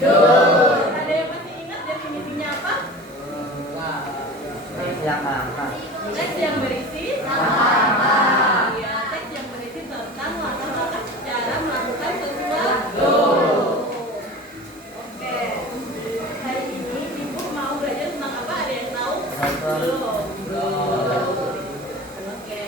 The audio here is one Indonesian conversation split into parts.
Ada yang masih ingat definisinya apa? Teks yang berisi ya, teks yang berisi tentang langkah-langkah cara melakukan sesuatu. Oke. Hari ini Ibu mau belajar tentang apa? Ada yang tahu? Belum. Oke.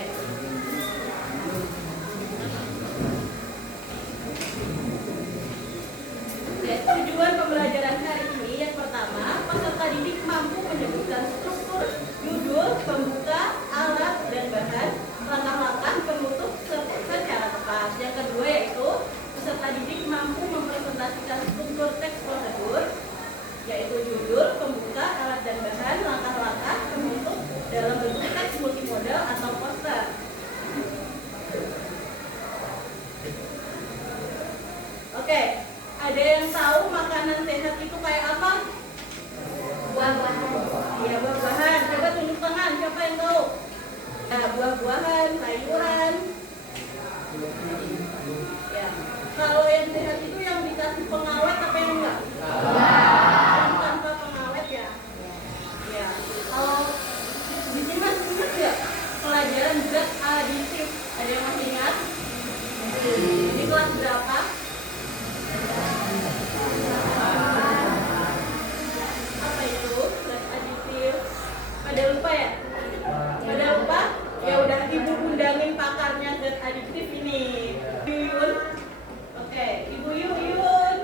Tujuan pembelajaran hari ini yang pertama, peserta didik mampu menyebutkan struktur, judul, pembuka, alat, dan bahan, langkah-langkah penutup secara tepat. Yang kedua yaitu peserta didik mampu mempresentasikan struktur teks prosedur, yaitu judul, pembuka, alat, dan bahan, langkah-langkah penutup dalam bentuk teks multimodal atau poster. Oke. Ada yang tahu makanan sehat itu kayak apa? Buah-buahan. Iya, buah-buahan. Coba tunjuk tangan, siapa yang tahu? Nah, buah-buahan, sayuran. Ya. Kalau yang sehat itu yang dikasih pengawet apa yang enggak? Yang tanpa pengawet ya. Ya. Kalau di sini masih ingat nggak pelajaran zat aditif? Ada yang masih ingat? Di kelas berapa? Apa itu zat aditif? Pada lupa ya? Pada lupa? Ya udah, Ibu undangin pakarnya zat aditif ini. Yuyun. Oke, Ibu Yuyun.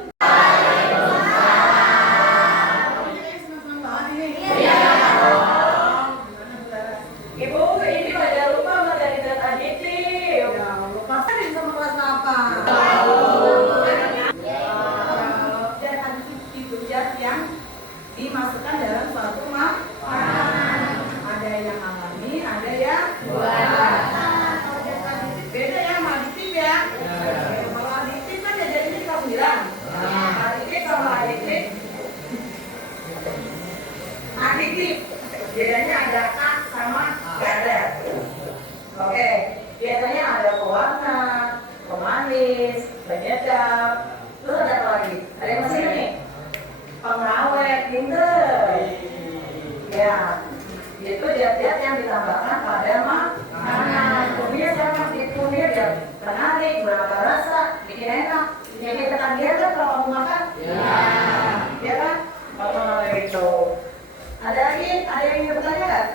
Ibu, ini pada lupa materi zat aditif. Lupa kan sama kelas apa? Yang dimasukkan dalam suatu makanan. Ada yang alami, ada yang buatan. Kalau zat aditif beda ya sama aditif ya. Kalau aditif kan ya jadinya kita bilang. Aditif sama aditif. Aditif bedanya ada A sama gak ada. Oke, biasanya ada pewarna, pemanis, penyedap. Terus ada apa lagi? Ada yang masih nih? Pengawet, pinter. Ya, itu zat-zat yang ditambahkan pada makanan. Kemudian sama kunir ya, menarik, berapa rasa, bikin enak. Bikin ketagihan kan kalau kamu makan? Ya kan? Oh, gitu. Ada lagi? Ada yang ingin bertanya nggak?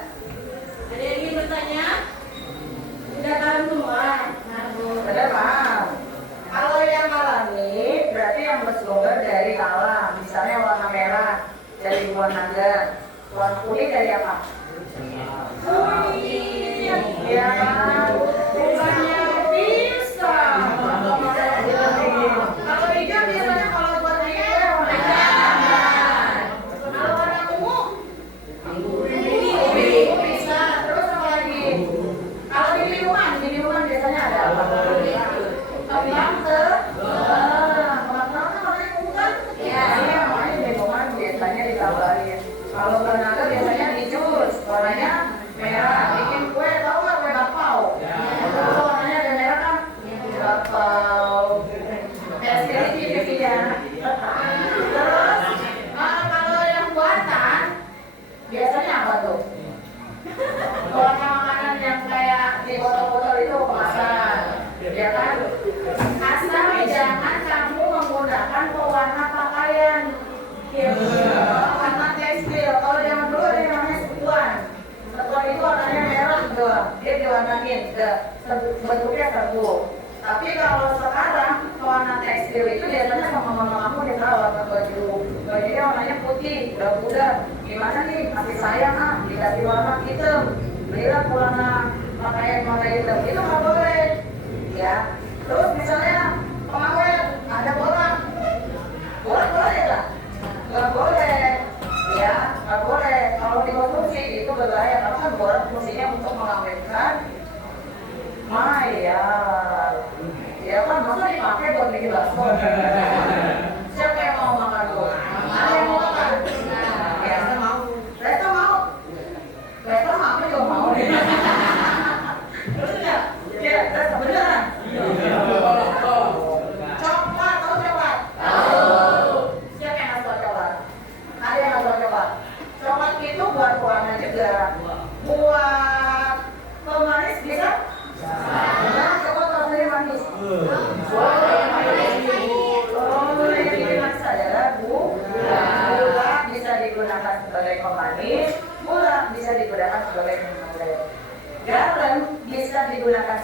Ada yang ingin bertanya? Udah paham semua? Udah paham. Kalau yang alami berarti yang bersumber dari alam. Misalnya warna merah dari buah naga, warna kuning dari apa? Kuning. Ya, bukannya pisang. Kalau hijau biasanya kalau buat hijau warna hijau. Kalau warna ungu, bisa. Terus apa lagi? Kalau di minuman biasanya ada apa? Kembang maknanya ungu kan? Iya, makanya minuman biasanya ditambahin. Kalau tenaga biasanya di jus, warnanya merah. Bikin kue, tahu nggak kue bakpao? Kalau warnanya ada merah kan? Bakpao. SDGs ya. Terus kalau yang buatan biasanya apa tuh? Warna makanan yang kayak di botol-botol itu kemasan, ya kan? Asal jangan kamu menggunakan pewarna pakaian, warna tekstil. Kalau zaman dulu ada yang namanya setuan. Setuan itu warnanya merah doang, dia diwarnain, bentuknya serbuk. Tapi kalau sekarang warna tekstil itu biasanya mama kamu dia tahu warna bajunya warnanya putih, udah pudar. Gimana nih? Kasih sayang dikasih warna hitam. Belilah warna pakaian hitam, itu nggak boleh. Ya. Terus misalnya pengawet ada borak boleh nggak? Nggak boleh. Ya, nggak boleh. Kalau dikonsumsi itu berbahaya karena kan borak fungsinya untuk mengawetkan mayat. Ya kan masa dipakai buat bikin bakso? Siapa yang mau makan tuh? Ada yang mau makan? Ya, saya mau. Resta mau. Resta mau, aku juga mau deh. Terus nggak? Ya, Resta beneran.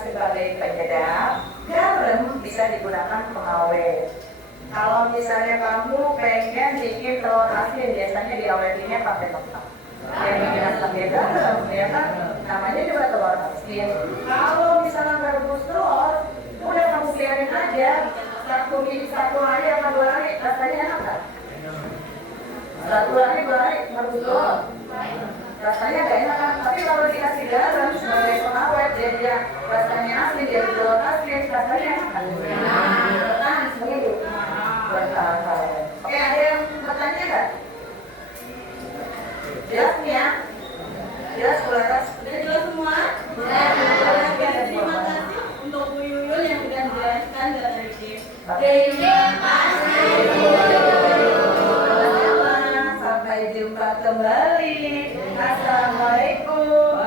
sebagai penyedap, garam bisa digunakan pengawet. Kalau misalnya kamu pengen bikin telur asin, biasanya dioletinnya pakai tepung. Yang bikin pakai garam, ya kan? Namanya juga telur asin. Kalau misalnya nggak rebus telur, udah kamu biarin aja. Satu hari atau 2 hari, rasanya enak kan? 1 hari 2 hari merebus telur. Rasanya gak enak kan? Tapi kalau dikasih garam sebagai pengawet, dia rasanya asin, dia telur asin, rasanya enak kan? Nah, begitu. Oke, ada yang bertanya nggak? Jelas nih ya? Jelas, Bu Laras? Udah jelas semua? Terima kasih untuk Bu Yuyun yang sudah menjelaskan dari tim. Terima kasih. Sampai jumpa kembali. Assalamualaikum.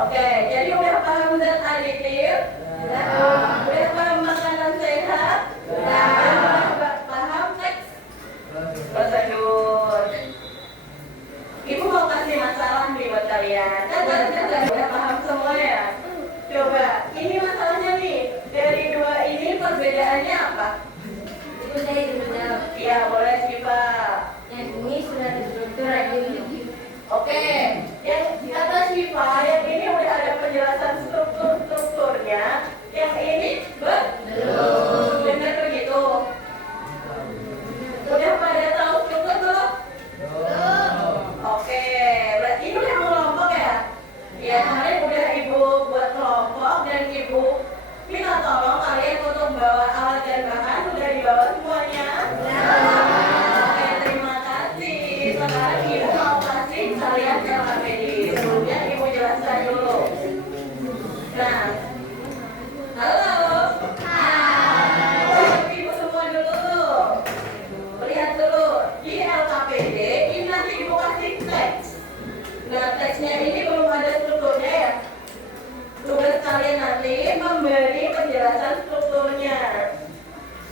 Oke, jadi udah paham zat aditif? Udah paham makanan sehat? Udah paham teks Prosedur. Ibu mau kasih masalah nih buat kalian. Kan udah paham semua ya? Coba, ini masalahnya nih. Dari dua ini perbedaannya apa? Itu saya jawab. Ya, boleh Siva. Yang ini sudah ada struktur lagi. Oke, yang kata Siva, yang ini udah ada penjelasan strukturnya. Yang ini belum. Benar begitu? Udah pada tahu struktur belum? Oke, berarti ini udah kelompok ya? Ya, kemarin udah Ibu buat kelompok dan Ibu minta tolong kalian untuk bawa alat dan bahan. Sudah dibawa semuanya? Oke, terima kasih. Sekarang Ibu mau kasih kalian ke KPD. Sebelumnya Ibu jelaskan dulu. Nah, halo. Ibu semua dulu. Lihat dulu, di LKPD ini nanti Ibu kasih teks. Nah, teksnya ini belum ada strukturnya ya. Tugas kalian nanti memberi penjelasan strukturnya.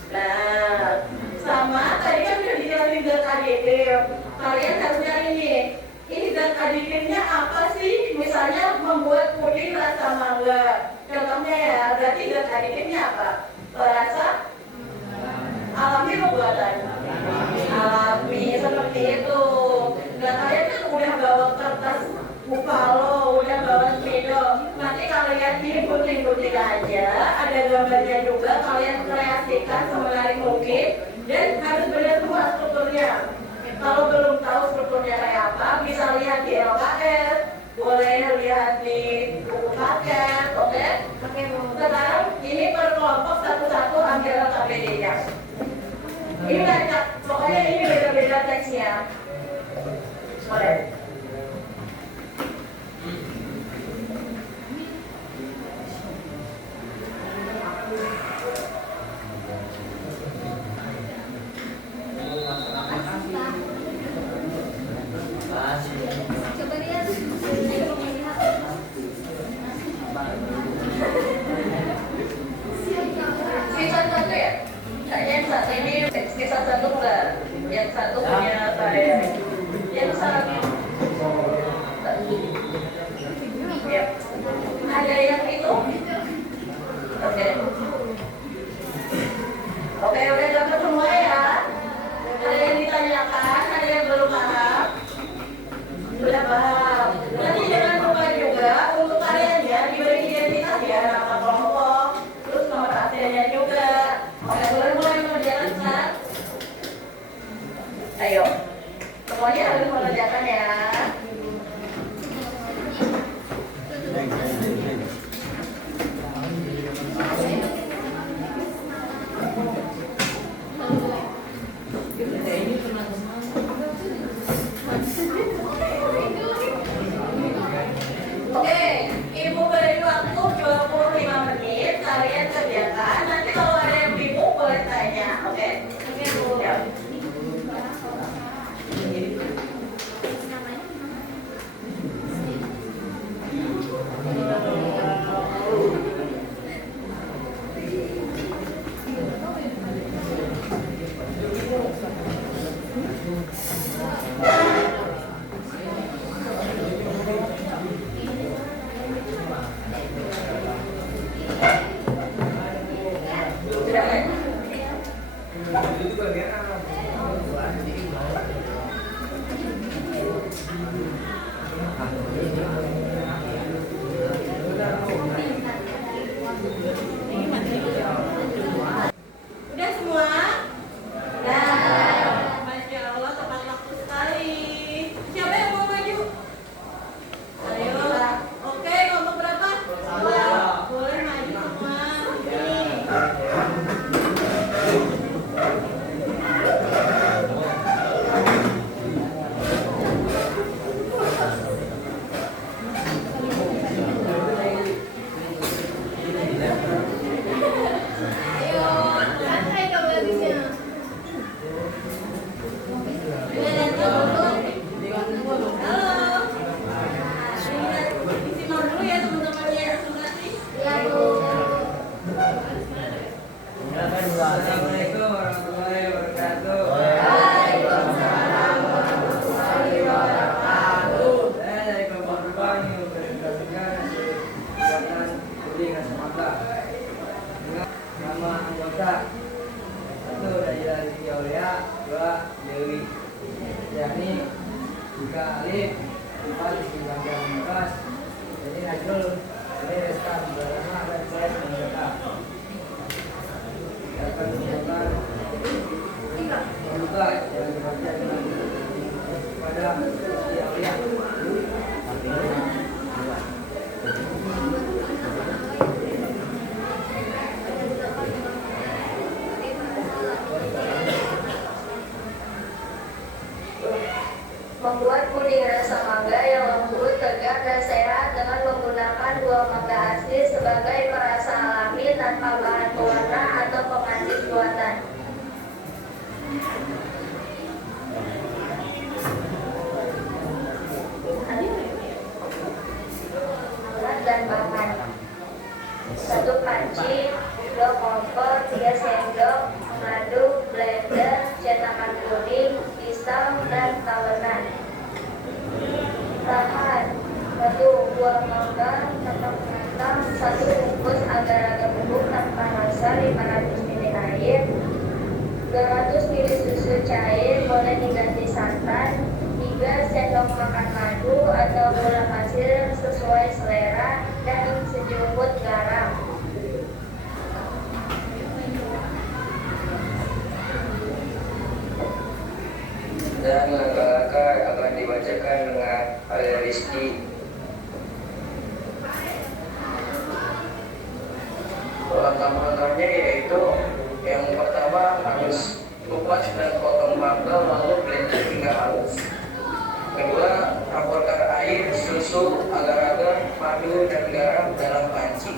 Nah, sama tadi kan udah dijelasin zat aditif. Kalian harus nyari nih, ini zat aditifnya apa sih? Misalnya membuat puding rasa mangga. Contohnya ya, berarti zat aditifnya apa? Rasa alami pembuatan. Alami seperti itu. Nah, kalian kan udah bawa kertas Bupalo, udah bawa spidol. Nanti kalian ikutin aja, ada gambarnya juga. Kalian kreasikan semenarik mungkin dan harus benar semua strukturnya. Kalau belum tahu strukturnya kayak apa, bisa lihat di LKS, boleh lihat di buku paket, oke? Sekarang ini per kelompok satu-satu ambil LKPD-nya. Ini banyak, pokoknya ini beda-beda teksnya. Boleh. Coba lihat. Sisa satu ya? Kayaknya yang satu ini sisa satu enggak? Yang satu punya saya. Yang satu. Ya. Ada yang itu? Oke. Oke, udah dapat semua ya? Ada yang ditanyakan? Ada yang belum paham? Sudah paham. Nanti jangan lupa juga untuk kalian ya diberi identitas ya, nama kelompok, terus nomor absennya juga. Oke, boleh mulai menjelaskan. Ayo, semuanya harus mengerjakan ya. Oke, Ibu beri waktu 25 menit, kalian kerjakan. Nanti kalau ada yang bingung boleh tanya, oke? Oke, Bu. Ya. Assalamualaikum warahmatullahi wabarakatuh. Waalaikumsalam warahmatullahi wabarakatuh. Saya dari kelompok Berbang yang berdasarkan kegiatan studi kacamata. Dengan nama anggota 1 Najila Rizky Aulia, 2 Dewi yakni 3 Alif, 4 Rizky Bangga Mukas, jadi Najul, ini Resta Barana dan saya anggota. Saya akan mengucapkan pembuka yang dibaca dengan pada Rizky Aulia. Membuat puding rasa mangga yang lembut, tegar, dan sehat dengan menggunakan buah mangga asli sebagai perasa alami tanpa bahan pewarna atau pemanis buatan. Alat dan bahan: 1 panci, 2 kompor, 3 sendok, madu, blender, cetakan puding, pisau, dan tawenan. Bahan: 1 buah mangga potong matang, 1 bungkus agar-agar bubuk tanpa rasa 500 ml air, 200 ml susu cair, boleh diganti santan, 3 sendok makan madu atau gula pasir sesuai selera, dan sejumput garam. Dan langkah-langkah akan dibacakan dengan oleh Rizky. Langkah-langkahnya yaitu yang pertama harus kupas dan potong mangga lalu blender hingga halus. Kedua, campurkan air, susu, agar-agar, madu, dan garam dalam panci.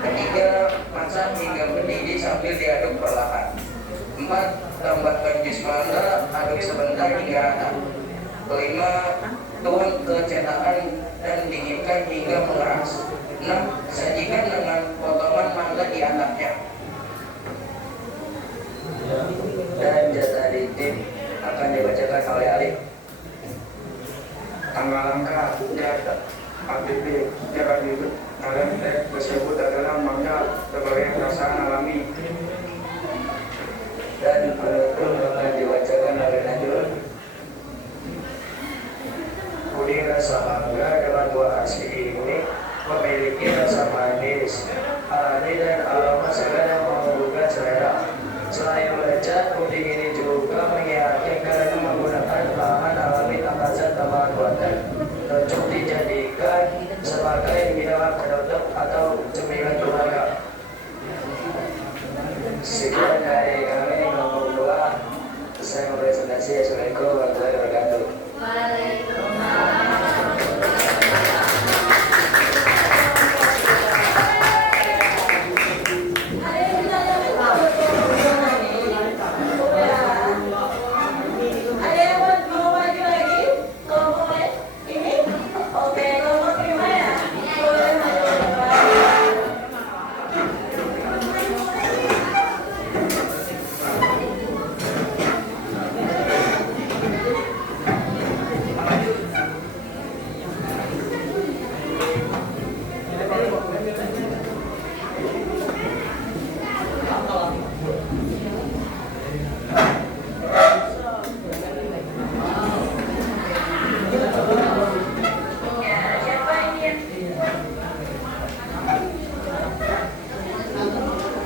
Ketiga, masak hingga mendidih sambil diaduk perlahan. 4. Tambahkan jus mangga, aduk sebentar hingga rata. 5. Tuang ke cetakan dan dinginkan hingga mengeras. 6. Sajikan dengan potongan mangga di atasnya. Dan jasa aditip akan dibacakan oleh Alif. Tanggal langkah data APP cara hidup dalam teks tersebut adalah mangga sebagai perasaan alami. Dan penutup akan dibacakan oleh Najul. Puding rasa mangga dengan buah asli ini memiliki rasa manis, alami dan aroma segar yang menggugah selera. Selain lezat, puding ini juga menyehatkan karena menggunakan bahan alami tanpa zat tambahan buatan. Cocok dijadikan sebagai minuman penutup atau cemilan keluarga. Sekian dari kami nomor 2. Saya presentasi. Assalamualaikum warahmatullahi wabarakatuh. Ada yang mau maju lagi? Kelompok lain? Ini? Oke, kelompok kelima ya? Boleh maju ke depan.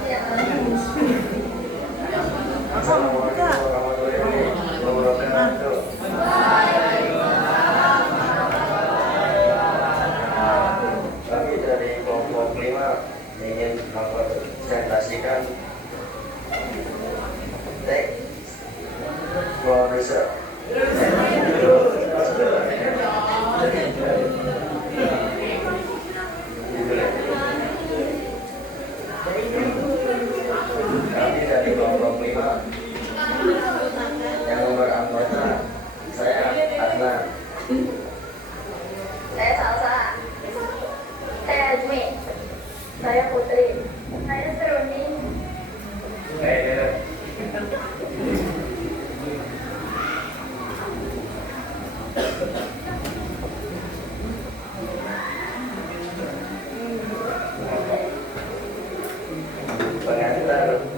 Siapa ini? Assalamualaikum warahmatullahi wabarakatuh. Kami dari kelompok 5 ingin mempresentasikan teks Florisa. Kami dari kelompok 5 yang beranggota saya Adnan. Saya Salsa. Saya Azmi. Saya Putri. Saya Seruni.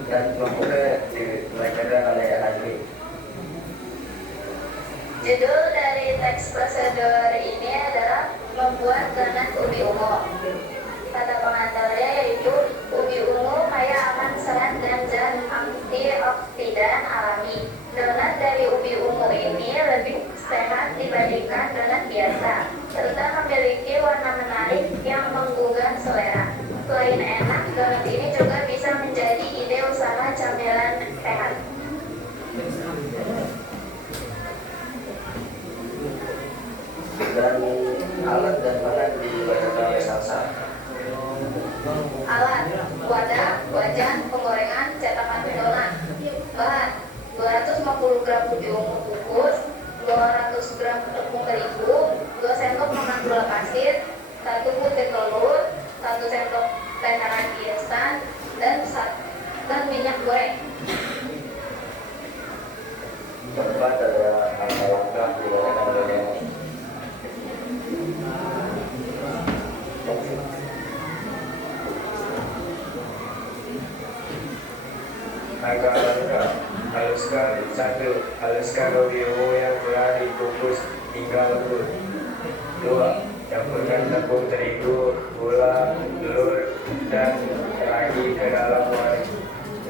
dan membuka dipelajari oleh ahli. Judul dari teks prosedur ini adalah membuat donat ubi ungu. Kata pengantarnya yaitu ubi ungu kaya akan serat dan zat antioksidan alami. Donat dari ubi ungu ini lebih sehat dibandingkan donat biasa, serta memiliki warna menarik yang menggugah selera. Selain enak, donat ini juga bisa menjadi ide usaha camilan sehat. Dan alat dan bahan dibacakan oleh Salsa. Alat: wadah, wajan, penggorengan, cetakan donat. Bahan: 250 gram ubi ungu kukus, 200 gram tepung terigu, 2 sendok makan gula pasir, 1 butir telur, 1 sendok teh tarik instan, dan minyak goreng. Keempat adalah langkah-langkah dibacakan oleh langkah-langkah. Haluskan ubi ungu yang telah dikukus hingga lembut. 2. Campurkan tepung terigu, gula, telur, dan ragi ke dalam wadah.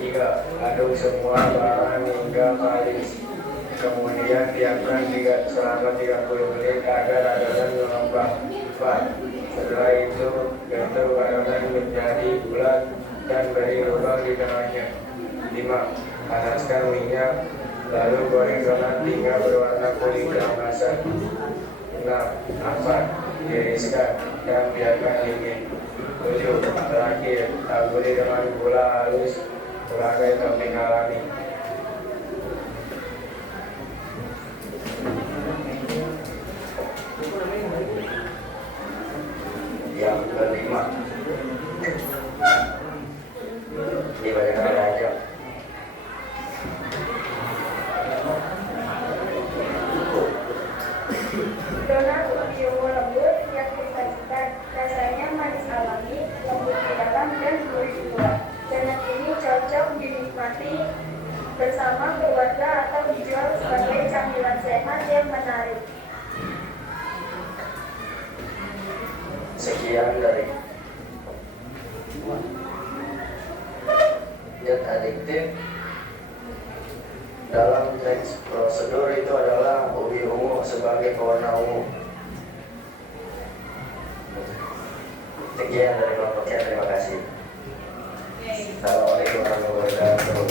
3. Aduk semua bahan hingga kalis. Kemudian diamkan selama 30 menit agar adonan mengembang. 4. Setelah itu bentuk adonan menjadi bulat dan beri lubang di tengahnya. 5. Panaskan minyak, lalu goreng donat hingga berwarna kuning keemasan. 4. Tiriskan dan biarkan dingin. 7. Terakhir, taburi dengan gula halus sebagai topping alami. Yang kelima, dibacakan oleh Ajeng. Donat ubi ungu lembut yang disajikan, rasanya manis alami, lembut di dalam dan gurih di luar. Donat ini cocok dinikmati bersama keluarga atau dijual sebagai camilan sehat yang menarik. Sekian dari zat adiktif dalam teks prosedur itu adalah ubi ungu sebagai pewarna ungu. Sekian dari kelompoknya, terima kasih. Assalamualaikum warahmatullahi wabarakatuh.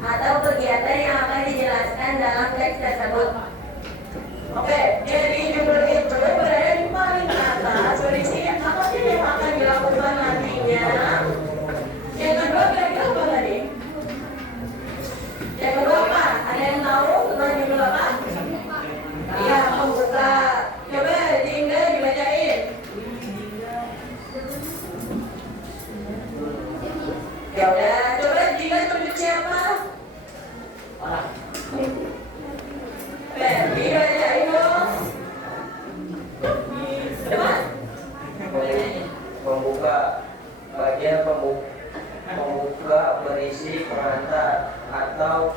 Atau kegiatan yang akan dijelaskan dalam teks tersebut. Oke, jadi judul itu berada di paling atas. Berisi apa sih yang akan dilakukan nantinya? Yang kedua kira-kira apa tadi? Yang kedua apa? Ada yang tahu tentang judul apa? Iya, pembuka. Coba Dinda dibacain. Ya udah, coba Dinda tunjuk siapa? Ferdi bacain dong. Depan. Pembuka. Bagian pembuka berisi pengantar atau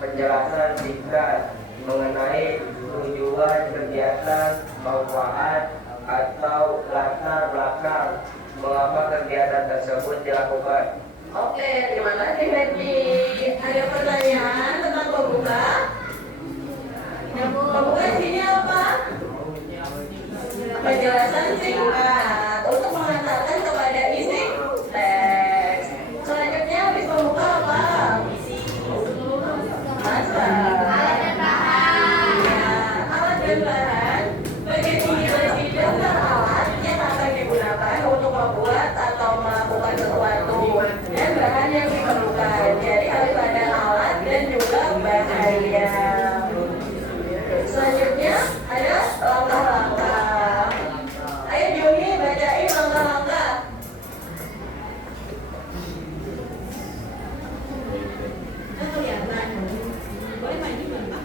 penjelasan singkat mengenai tujuan kegiatan, manfaat atau latar belakang mengapa kegiatan tersebut dilakukan. Oke, terima kasih Ferdi. Ada pertanyaan tentang pembuka? Pembuka sini apa? kalimat untuk mengantarkan kepada isi teks. Selanjutnya habis membuka apa? Masa. Alat dan bahan. Ya, alat dan bahan. Bagi daftar alat yang akan digunakan untuk membuat atau melakukan sesuatu dan bahan yang diperlukan. Jadi harus ada alat dan juga bahannya. Selanjutnya ada langkah-langkah. Ayo Juni bacain langkah-langkah. Kan kelihatan. Boleh main di mana?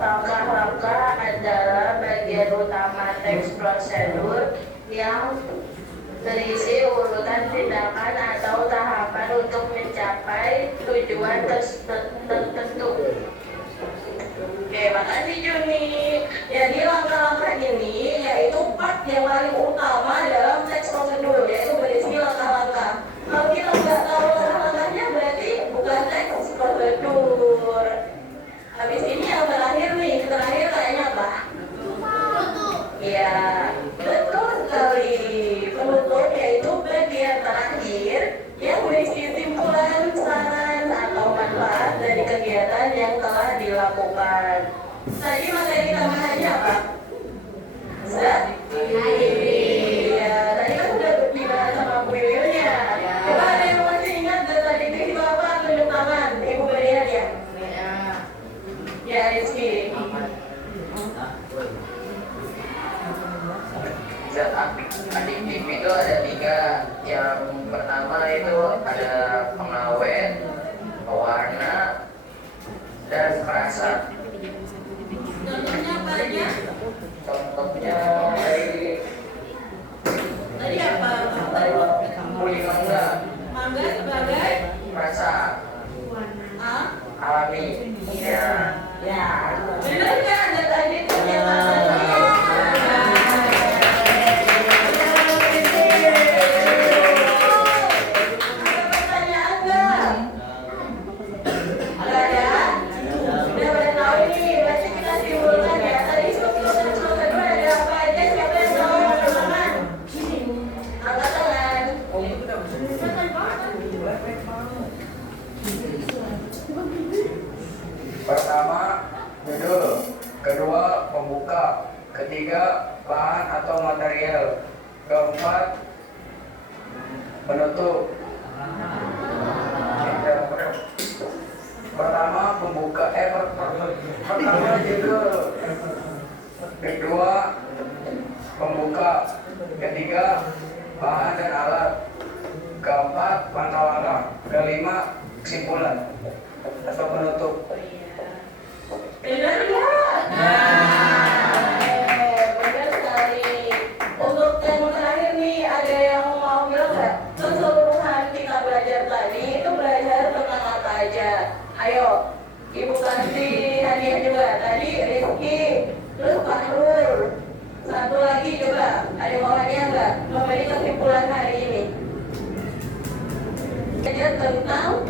Langkah-langkah adalah bagian utama teks prosedur yang berisi urutan tindakan atau tahapan untuk mencapai tujuan tertentu. Oke, makasih Juni. Jadi langkah-langkah ini yaitu part yang paling utama dalam teks prosedur, yaitu berisi langkah-langkah. Kalau kita nggak tahu langkah-langkahnya berarti bukan teks prosedur. Habis ini yang terakhir kayaknya apa? Ya, betul sekali. Penutup yaitu bagian terakhir yang berisi simpulan, saran, atau manfaat dari kegiatan yang telah dilakukan. Tadi materi tambahannya apa? Iya, tadi kan udah dibahas sama Bu Yuyunnya. Coba ada yang masih ingat dan tadi itu apa? Tunjuk tangan, Ibu Berian ya? Ya, Rizky. Zat adiktif itu ada 3. Yang pertama itu ada pengawet, pewarna, dan perasa. Contohnya apa aja? Contohnya dari Tadi apa? kulit mangga, Mangga sebagai perasa alami. Ya. Benar kan? Zat adiktif yang alami. Ada pertanyaan nggak? Nggak ada? Udah pada tahu ini, berarti kita simpulkan ya. Tadi struktur prosedur ada apa aja? Siapa yang tahu? Angkat tangan. Angkat tangan. Pertama, judul. Kedua, pembuka. Ketiga, bahan atau material. Keempat, penutup. Pertama, pembuka. Pertama, judul. Kedua, pembuka. Ketiga, bahan dan alat. Keempat, langkah-langkah. Kelima, kesimpulan atau penutup. Benar nggak? Benar sekali. Untuk yang terakhir nih, ada yang mau bilang nggak? Keseluruhan kita belajar tadi itu belajar tentang apa aja? Ayo, Ibu kasih hadiah juga. Tadi Rizky, terus Pak Nur. Satu lagi coba, ada yang mau hadiah nggak? Memberi kesimpulan hari ini. Belajar tentang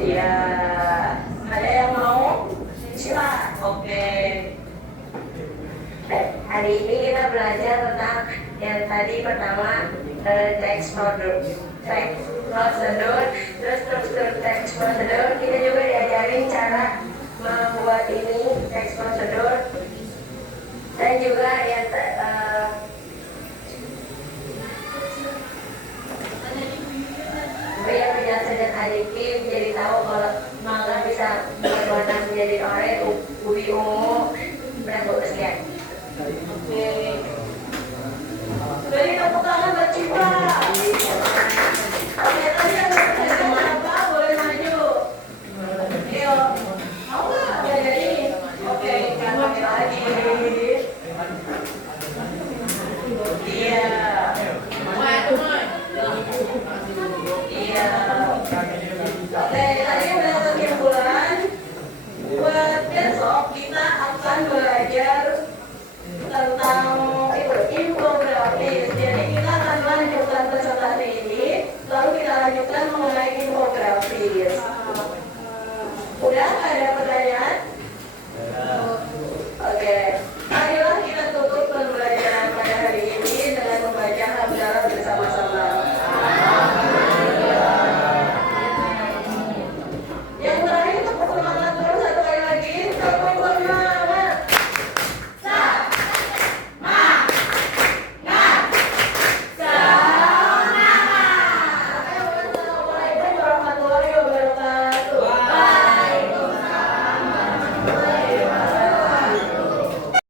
iya, ada yang mau? Sila, oke. Hari ini kita belajar tentang yang tadi pertama teks prosedur, terus struktur teks prosedur. Kita juga diajarin cara membuat ini teks prosedur dan juga yang yang penjelasan dan adiktif, jadi tahu kalau mangga bisa berwarna menjadi oranye, ubi ungu, dan sekian. Oke. Beri tepuk